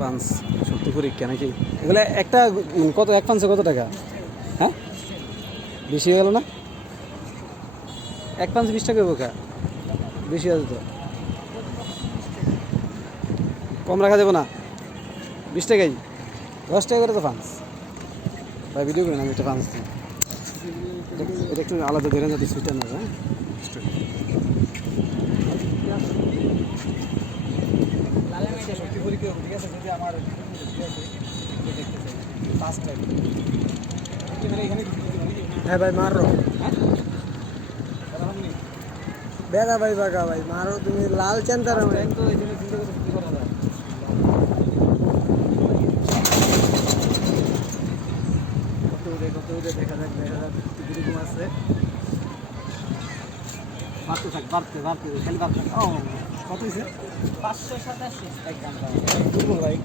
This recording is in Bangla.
পাঁচ সত্যি পরীক্ষা নাকি এগুলো একটা কত এক পাঁচে কত টাকা? হ্যাঁ বেশি হয়ে গেল না? এক পাঁচ 20 টাকা বোকা বেশি আছে তো, কম রাখা যাবে না? 20 টাকাই, 10 টাকা করে তো পাঁচ। ভাই ভিডিও করেন, আমি একটা পাঁচ দিই। এটা একটু আলাদা ধরে যাতে সুইটার না যায়। হ্যাঁ ভাই মারো, বেগা ভাই বাগা ভাই মারো, তুমি লাল চেন্তার দেখা যাক কিরকম আছে। বাড়তে থাক, বাড়তে বাড়তে খালি বাড়তে থাক। ও কত হয়েছে? 587 একদম ভাই।